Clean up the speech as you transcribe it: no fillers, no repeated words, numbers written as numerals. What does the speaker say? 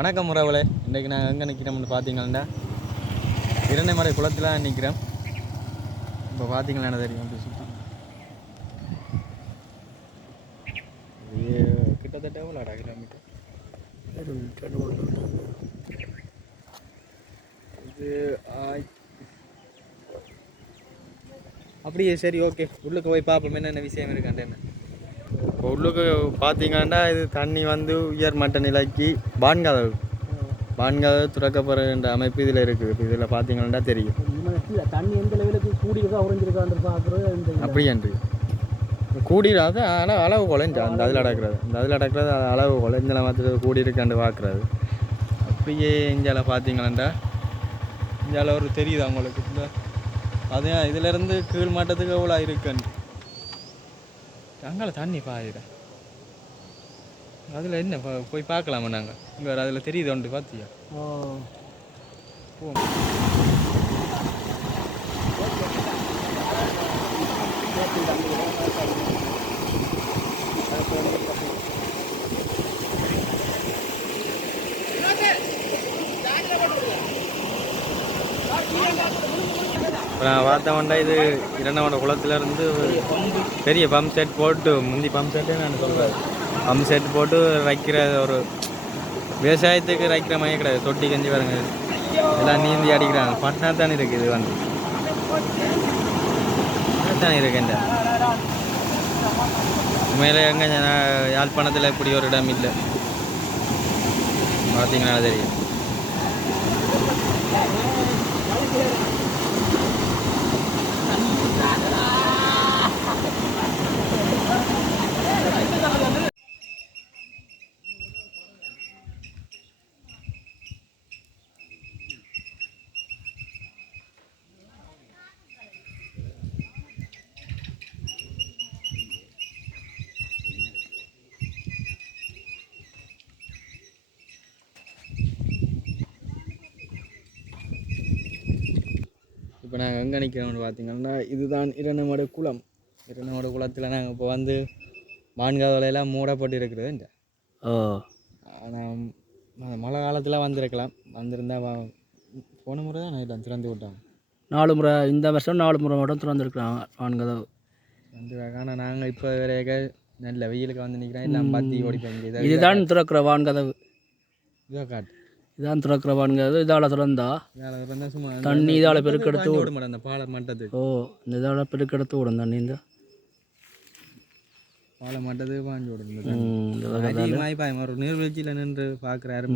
வணக்கம் உறவுகளே. இன்றைக்கு நான் எங்கே நிற்கிறோம்னு பார்த்தீங்கன்னா இரண்டைமலை குளத்தில் நிற்கிறேன். இப்போ பார்த்தீங்களா என்ன தெரியும் அப்படி சுற்றி கிட்டத்தட்ட எவ்வளோடா கிலோமீட்டர் இது அப்படியே சரி ஓகே உள்ளுக்கு போய் பார்ப்போம் என்னென்ன விஷயம் இருக்கான்ட்டு. என்ன இப்போ உள்ளுக்கு பார்த்தீங்கன்னா இது தண்ணி வந்து உயர் மட்ட நிலைக்கு வான்கதவு துறக்கப்படுகின்ற அமைப்பு இதில் இருக்குது. இப்போ இதில் பார்த்தீங்கன்னா தெரியும் தண்ணி எந்த லெவலுக்கு கூடியிருக்கா உறைஞ்சிருக்கான்னு பார்க்குறது. அப்படியன்று கூடிடாது ஆனால் அளவு குறைஞ்சா அந்த அதில் அடக்கிறது அளவு குறைஞ்சல மாற்ற கூடியிருக்காண்டு பார்க்குறது. அப்படியே இந்தியாவில் பார்த்தீங்களாண்டா இந்தியாவில் ஒரு தெரியுது அவங்களுக்கு இந்த அதே இதிலேருந்து கீழ் மட்டத்துக்கு எவ்வளோ இருக்குன்னு அங்கே தண்ணி பாயிட அதில் என்ன போய் பார்க்கலாமா நாங்கள் இங்கே அதில் தெரியுது ஒன்று பார்த்தியா? இப்போ நான் பார்த்தோம்னா இது இரண்டாவது குளத்துலேருந்து பெரிய பம்ப் செட் போட்டு முந்தி பம்ப் செட்டே நான் சொல்கிறேன். பம்ப் செட் போட்டு வைக்கிற ஒரு விவசாயத்துக்கு வைக்கிற மாதிரி கிடையாது. தொட்டி கஞ்சி பாருங்க எல்லாம் நீந்தி அடிக்கிறாங்க. பட்டினா தான் இருக்குது. இது வந்து தான் இருக்கு. இந்த உண்மையிலே எங்கே யாழ்ப்பாணத்தில் இப்படி ஒரு இடம் இல்லை. பார்த்தீங்கன்னா தெரியும். இப்போ நாங்கள் எங்கே நிற்கிறோம்னு பார்த்தீங்கன்னா இதுதான் இரண்டமடு குளம். இரண்டமடு குளத்தில் நாங்கள் இப்போ வந்து வான்காவலையெல்லாம் மூடப்பட்டு இருக்கிறது. ஆனால் மழை காலத்தில் வந்திருக்கலாம். வந்திருந்தால் போன முறை தான் நான் திறந்து விட்டாங்க. 4 முறை இந்த வருஷம் 4 முறை மட்டும் திறந்துருக்குறாங்க வான்கதவு வந்துருக்காங்க. ஆனால் நாங்கள் இப்போ வேற நல்ல வெயிலுக்கு வந்து நிற்கிறேன். எல்லாம் பத்தி ஓடிப்பாங்க. இதுதான் திறக்கிற வான்கதவு. இதோ காட்டு இதான் திறக்கிற வான்கதவு. இதால் திறந்தா சும்மா தண்ணி இதால் பெருக்கெடுத்து விட மாட்டேன். அந்த பாலை மட்டத்துக்கு இந்த இதால் பெருக்கெடுத்து விடும் தண்ணி. இந்த பாலை மட்டத்துக்கு பாஞ்சு விடும். அதிகமாகி பாயம் ஒரு நீர்வீழ்ச்சியில் நின்று பார்க்குறாரு.